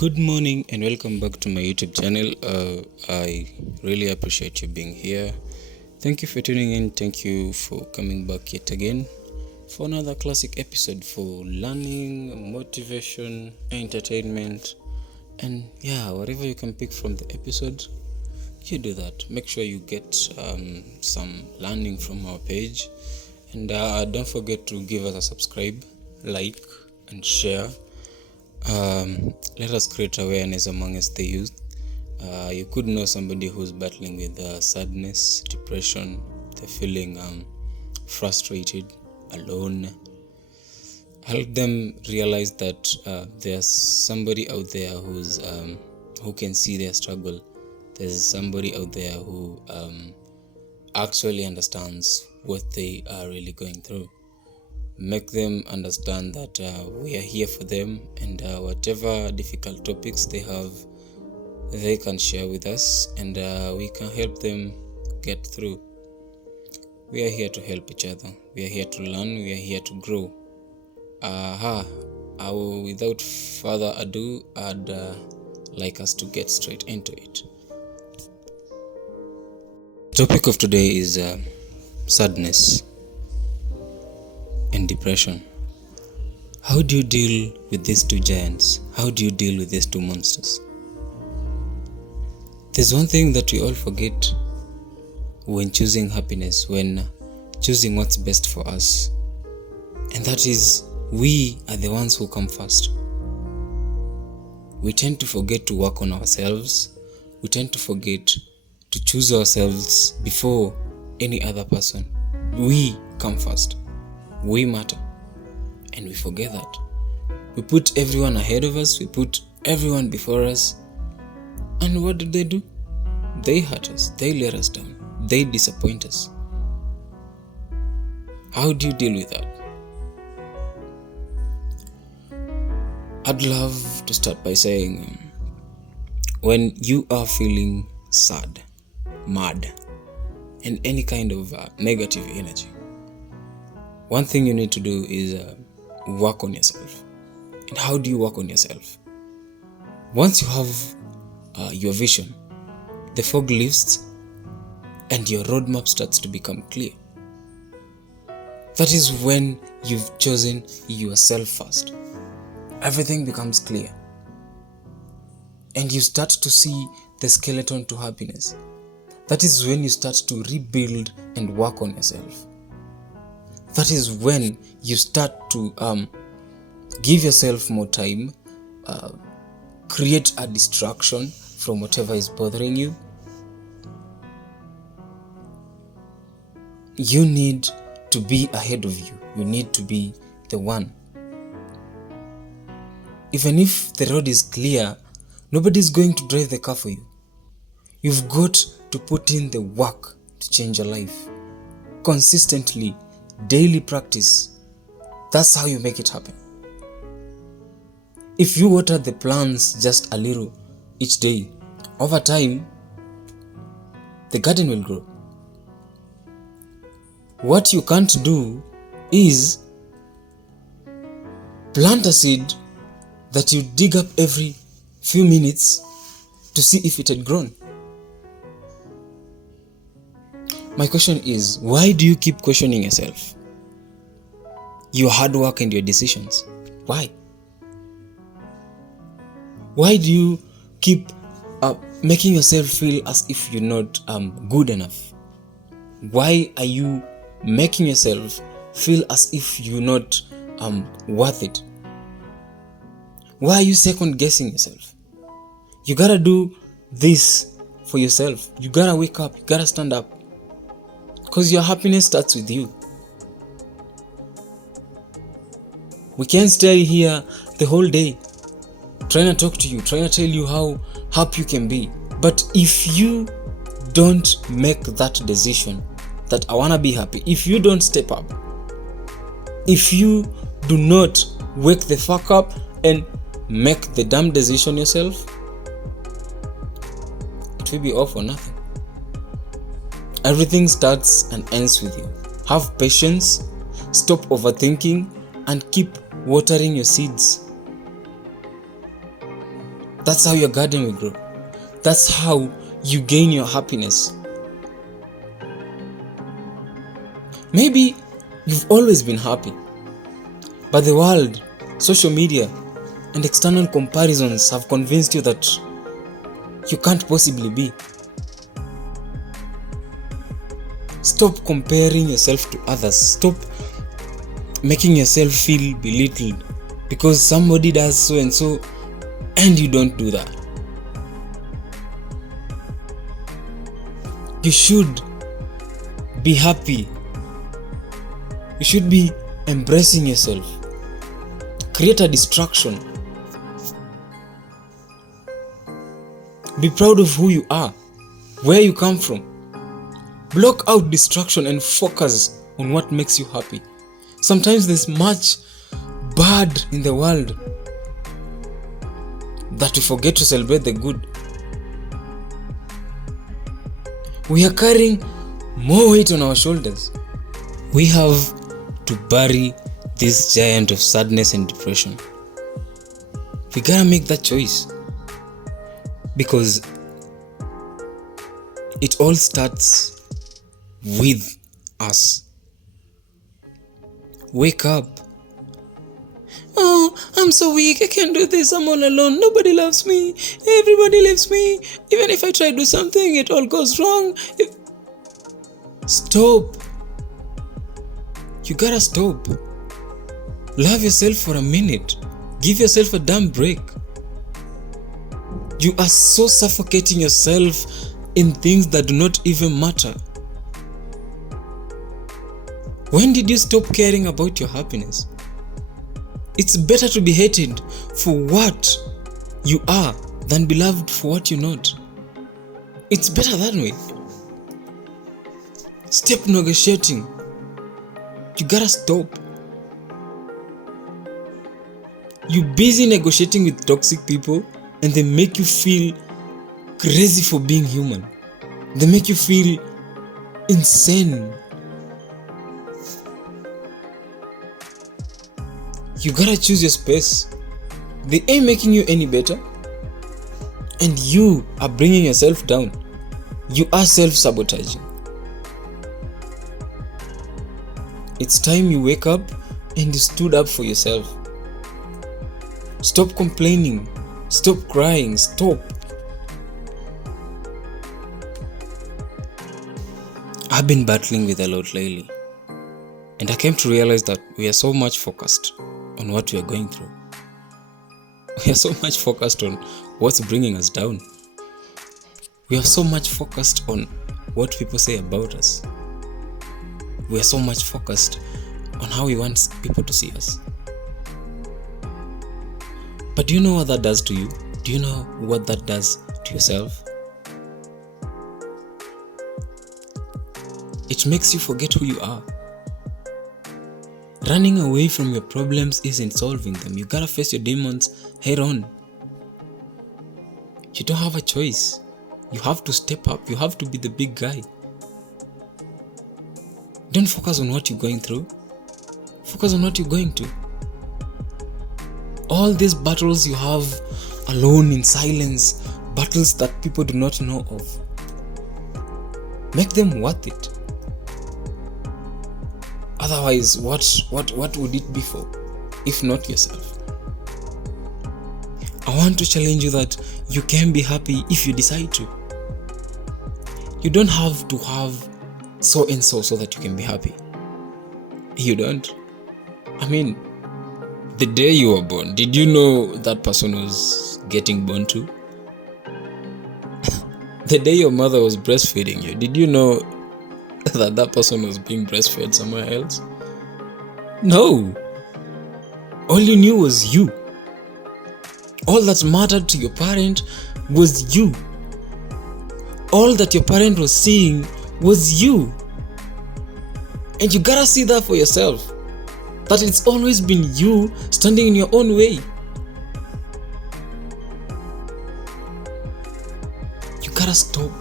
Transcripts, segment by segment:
Good morning and welcome back to my YouTube channel. I really appreciate you being here. Thank you for tuning in. Thank you for coming back yet again for another classic episode for learning, motivation, entertainment, and whatever you can pick from the episode, you do that. Make sure you get some learning from our page, and don't forget to give us a subscribe, like, and share. Let us create awareness amongst the youth. You could know somebody who's battling with sadness, depression, they're feeling frustrated, alone. Help them realize that there's somebody out there who can see their struggle. There's somebody out there who actually understands what they are really going through. Make them understand that we are here for them, and whatever difficult topics they have, they can share with us, and we can help them get through. We are here to help each other. We are here to learn. We are here to grow. Without further ado, I'd like us to get straight into it. The topic of today is sadness and depression. How do you deal with these two giants? How do you deal with these two monsters? There's one thing that we all forget when choosing happiness, when choosing what's best for us, and that is we are the ones who come first. We tend to forget to work on ourselves. We tend to forget to choose ourselves before any other person. We come first. We matter, and we forget that. We put everyone ahead of us, we put everyone before us, and what do? They hurt us, they let us down, they disappoint us. How do you deal with that? I'd love to start by saying, when you are feeling sad, mad, and any kind of negative energy, one thing you need to do is work on yourself. And how do you work on yourself? Once you have your vision, the fog lifts and your roadmap starts to become clear. That is when you've chosen yourself first. Everything becomes clear. And you start to see the skeleton to happiness. That is when you start to rebuild and work on yourself. That is when you start to give yourself more time, create a distraction from whatever is bothering you. You need to be ahead of you. You need to be the one. Even if the road is clear, nobody's going to drive the car for you. You've got to put in the work to change your life. Consistently, daily practice. That's how you make it happen. If you water the plants just a little each day, over time, the garden will grow. What you can't do is plant a seed that you dig up every few minutes to see if it had grown. My question is, why do you keep questioning yourself? Your hard work and your decisions. Why? Why do you keep making yourself feel as if you're not good enough? Why are you making yourself feel as if you're not worth it? Why are you second guessing yourself? You gotta do this for yourself. You gotta wake up. You gotta stand up. Because your happiness starts with you. We can't stay here the whole day trying to talk to you, trying to tell you how happy you can be. But if you don't make that decision that I want to be happy, if you don't step up, if you do not wake the fuck up and make the damn decision yourself, it will be all for nothing. Everything starts and ends with you. Have patience, stop overthinking, and keep watering your seeds. That's how your garden will grow. That's how you gain your happiness. Maybe you've always been happy, but the world, social media, and external comparisons have convinced you that you can't possibly be. Stop comparing yourself to others. Stop making yourself feel belittled because somebody does so and so and you don't do that. You should be happy. You should be embracing yourself. Create a distraction. Be proud of who you are, where you come from. Block out distraction and focus on what makes you happy. Sometimes there's much bad in the world that we forget to celebrate the good. We are carrying more weight on our shoulders. We have to bury this giant of sadness and depression. We gotta make that choice because it all starts with us. Wake up. Oh, I'm so weak, I can't do this, I'm all alone, nobody loves me, everybody leaves me, even if I try to do something, it all goes wrong. Stop. You gotta stop. Love yourself for a minute. Give yourself a damn break. You are so suffocating yourself in things that do not even matter. When did you stop caring about your happiness? It's better to be hated for what you are than be loved for what you're not. It's better that way. Stop negotiating. You gotta stop. You're busy negotiating with toxic people and they make you feel crazy for being human. They make you feel insane. You gotta choose your space. They ain't making you any better. And you are bringing yourself down. You are self-sabotaging. It's time you wake up and you stood up for yourself. Stop complaining. Stop crying. Stop. I've been battling with a lot lately. And I came to realize that we are so much focused on what we are going through. We are so much focused on what's bringing us down. We are so much focused on what people say about us. We are so much focused on how we want people to see us. But do you know what that does to you? Do you know what that does to yourself? It makes you forget who you are. Running away from your problems isn't solving them. You gotta face your demons head on. You don't have a choice. You have to step up. You have to be the big guy. Don't focus on what you're going through. Focus on what you're going to. All these battles you have alone in silence, battles that people do not know of, make them worth it. Otherwise, what would it be for, if not yourself? I want to challenge you that you can be happy if you decide to. You don't have to have so and so that you can be happy. You don't. I mean, the day you were born, did you know that person was getting born too? The day your mother was breastfeeding you, did you know that person was being breastfed somewhere else? No. All you knew was you. All that mattered to your parent was you. All that your parent was seeing was you. And you gotta see that for yourself. That it's always been you standing in your own way. You gotta stop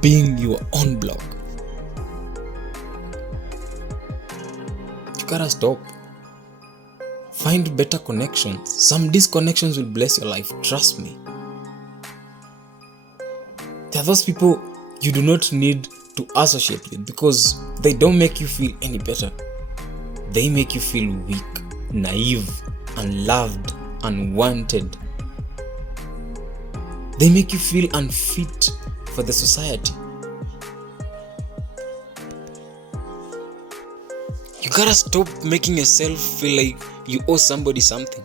being your own block. You gotta stop. Find better connections. Some disconnections will bless your life. Trust me. There are those people you do not need to associate with because they don't make you feel any better. They make you feel weak, naive, unloved, unwanted. They make you feel unfit for the society. You gotta stop making yourself feel like you owe somebody something.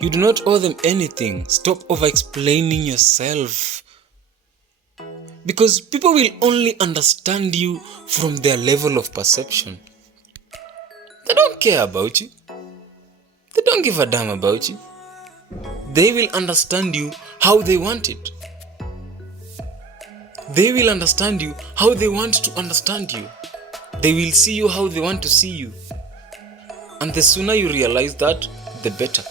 You do not owe them anything. Stop over-explaining yourself. Because people will only understand you from their level of perception. They don't care about you. They don't give a damn about you. They will understand you how they want it. They will understand you how they want to understand you. They will see you how they want to see you. And the sooner you realize that, the better.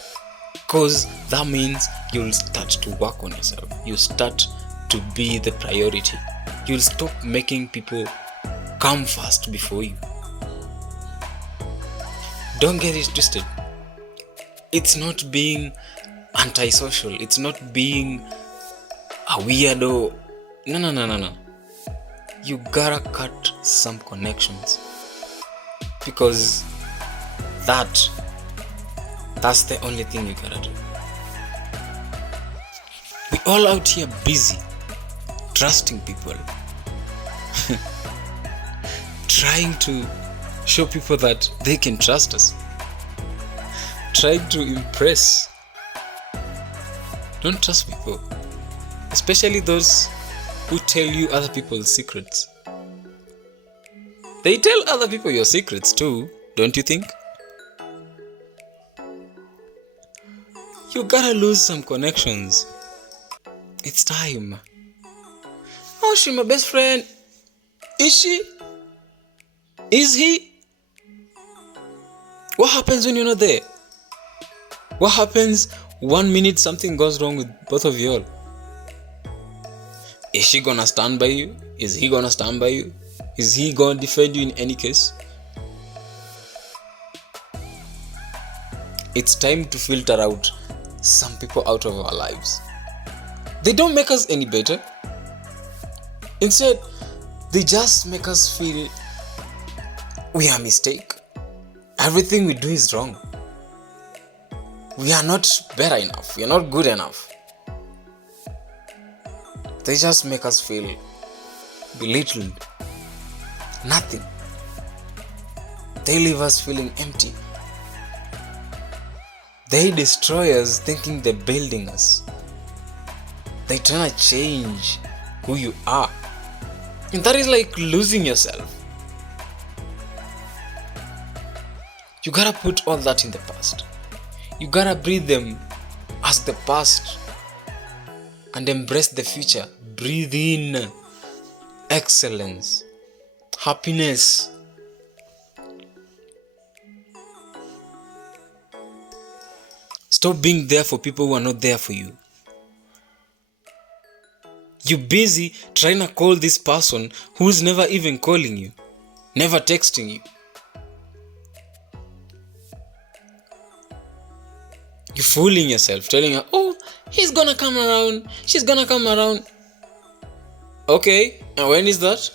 Because that means you'll start to work on yourself. You start to be the priority. You'll stop making people come first before you. Don't get it twisted. It's not being antisocial. It's not being a weirdo. No. You gotta cut some connections. Because that's the only thing you gotta do. We all out here busy trusting people. Trying to show people that they can trust us. Trying to impress. Don't trust people. Especially those who tell you other people's secrets. They tell other people your secrets too, don't you think? You gotta lose some connections. It's time. Oh, she's my best friend. Is she? Is he? What happens when you're not there? What happens 1 minute something goes wrong with both of you all? Is she gonna stand by you? Is he gonna stand by you? Is he gonna defend you in any case? It's time to filter out some people out of our lives. They don't make us any better. Instead, they just make us feel we are a mistake. Everything we do is wrong. We are not better enough. We are not good enough. They just make us feel belittled. Nothing. They leave us feeling empty. They destroy us thinking they're building us. They try to change who you are. And that is like losing yourself. You gotta put all that in the past. You gotta breathe them as the past and embrace the future. Breathe in excellence, happiness. Stop being there for people who are not there for you. You're busy trying to call this person who's never even calling you, never texting you. You're fooling yourself, telling her, oh, he's gonna come around, she's gonna come around. Okay, and when is that?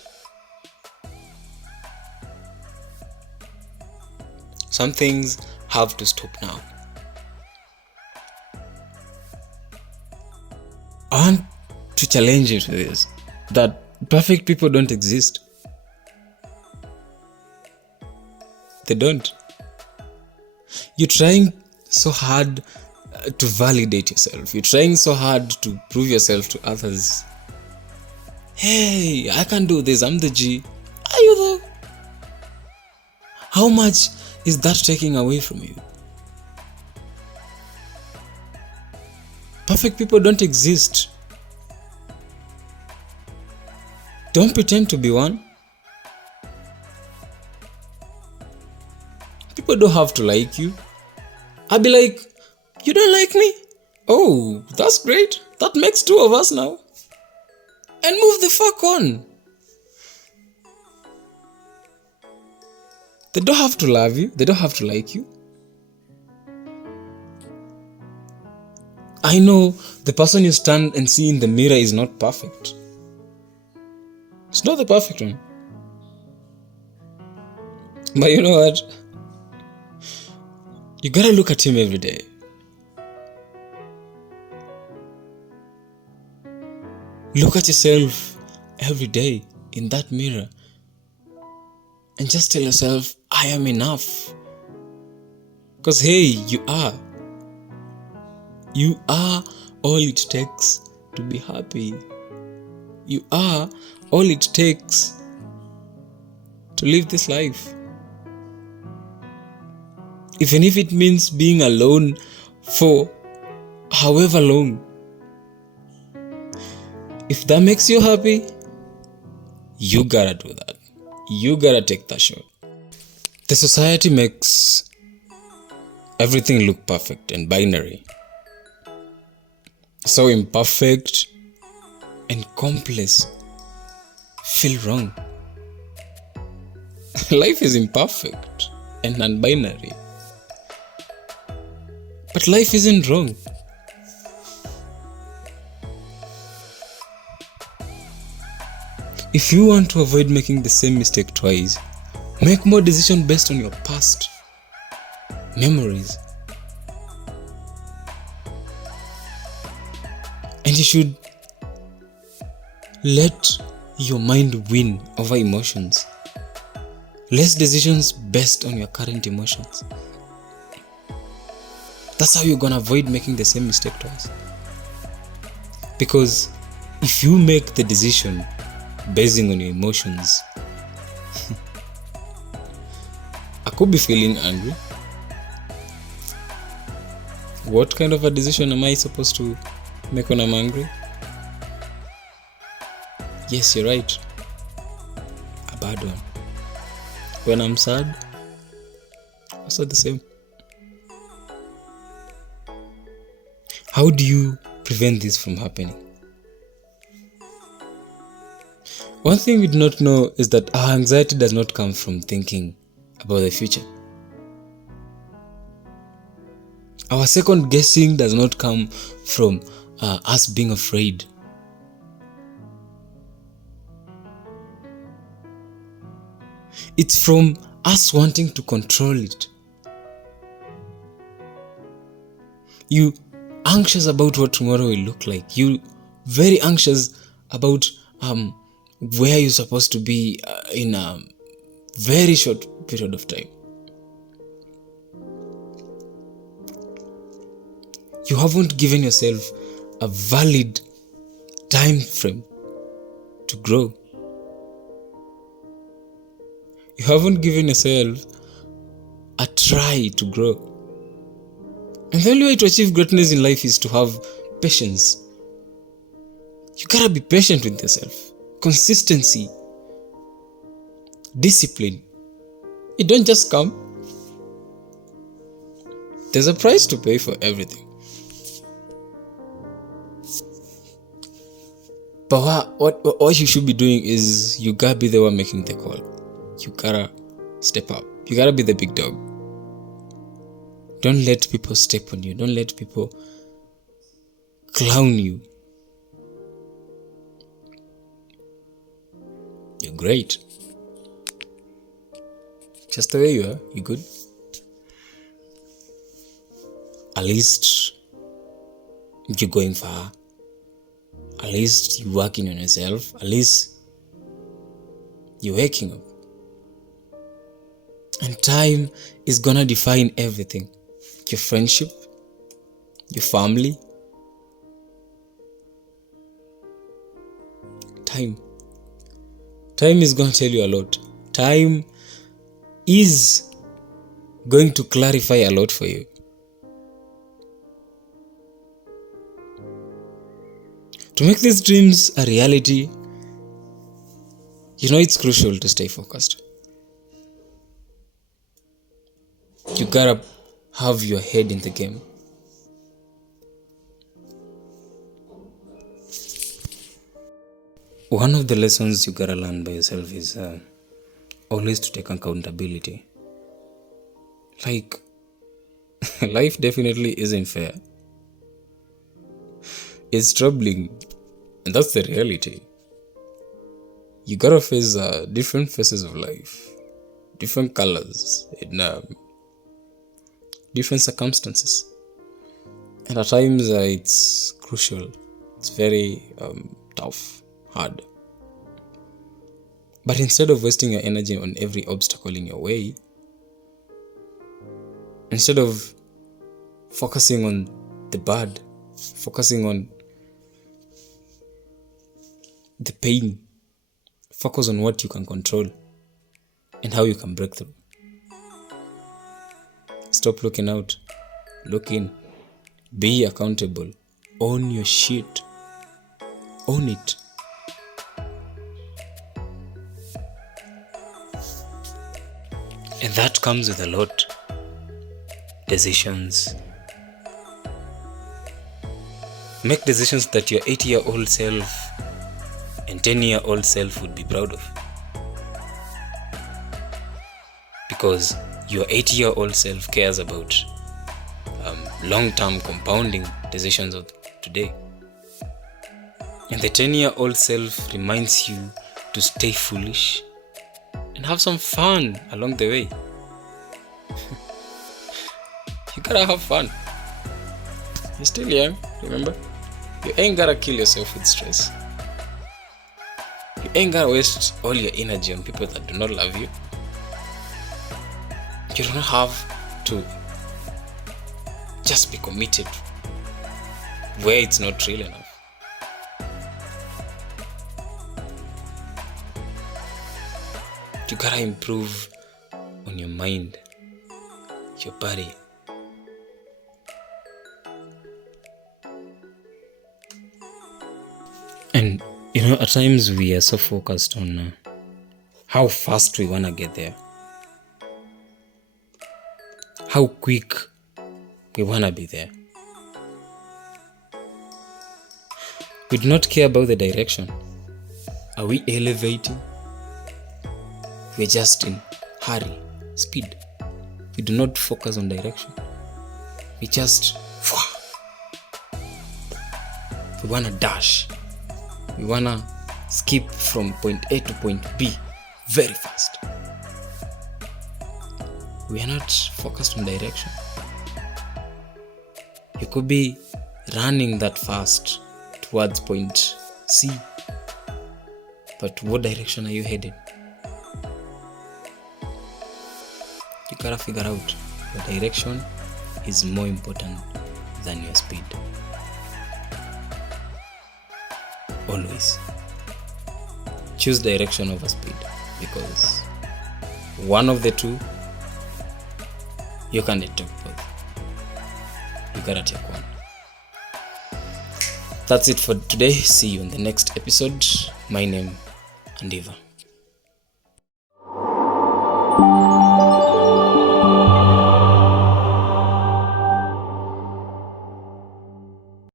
Some things have to stop now. I want to challenge you to this, that perfect people don't exist. They don't. You're trying so hard to validate yourself. You're trying so hard to prove yourself to others. Hey, I can do this. I'm the G. Are you though? How much is that taking away from you? Perfect people don't exist. Don't pretend to be one. People don't have to like you. I'll be like, you don't like me? Oh, that's great. That makes two of us now. And move the fuck on. They don't have to love you. They don't have to like you. I know the person you stand and see in the mirror is not perfect. It's not the perfect one. But you know what? You gotta look at him every day. Look at yourself every day in that mirror and just tell yourself, I am enough. Because hey, you are. You are all it takes to be happy. You are all it takes to live this life. Even if it means being alone for however long. If that makes you happy, you gotta do that. You gotta take that shot. The society makes everything look perfect and binary. So imperfect and complex feel wrong. Life is imperfect and non-binary. But life isn't wrong. If you want to avoid making the same mistake twice, make more decisions based on your past memories. And you should let your mind win over emotions. Less decisions based on your current emotions. That's how you're gonna avoid making the same mistake twice. Because if you make the decision basing on your emotions, I could be feeling angry. What kind of a decision am I supposed to make when I'm angry? Yes, you're right. A bad one. When I'm sad, also the same. How do you prevent this from happening? One thing we do not know is that our anxiety does not come from thinking about the future. Our second guessing does not come from us being afraid. It's from us wanting to control it. You anxious about what tomorrow will look like. You very anxious about where you're supposed to be in a very short period of time. You haven't given yourself a valid time frame to grow. You haven't given yourself a try to grow. And the only way to achieve greatness in life is to have patience. You gotta be patient with yourself. Consistency. Discipline. It don't just come. There's a price to pay for everything. But what you should be doing is you gotta be the one making the call. You gotta step up. You gotta be the big dog. Don't let people step on you. Don't let people clown you. You're great. Just the way you are. You're good. At least you're going far. At least you're working on yourself. At least you're waking up. And time is gonna define everything. Your friendship, your family. Time. Time is gonna tell you a lot. Time is going to clarify a lot for you. To make these dreams a reality, it's crucial to stay focused. You gotta have your head in the game. One of the lessons you gotta learn by yourself is always to take accountability. Like, life definitely isn't fair. It's troubling, and that's the reality. You gotta face different phases of life, different colors, in different circumstances. And at times it's crucial, it's very tough, hard. But instead of wasting your energy on every obstacle in your way, instead of focusing on the bad, focusing on the pain, focus on what you can control and how you can break through. Stop looking out, look in, be accountable, own your shit, own it. And that comes with a lot. Decisions. Make decisions that your 8-year-old self and 10-year-old self would be proud of. Because your 80-year-old self cares about long-term compounding decisions of today. And the 10-year-old self reminds you to stay foolish and have some fun along the way. You gotta have fun. You're still young, remember? You ain't gotta kill yourself with stress. You ain't gotta waste all your energy on people that do not love you. You don't have to just be committed where it's not real enough. You gotta improve on your mind, your body. And at times we are so focused on how fast we wanna get there, how quick we wanna be there. We do not care about the direction. Are we elevating? We're just in hurry, speed. We do not focus on direction. We just we wanna dash. We wanna skip from point A to point B very fast. We are not focused on direction. You could be running that fast towards point C, but what direction are you headed? You gotta figure out your direction is more important than your speed. Always choose direction over speed, because one of the two you can't take both. You gotta take one. That's it for today. See you in the next episode. My name, Andiva.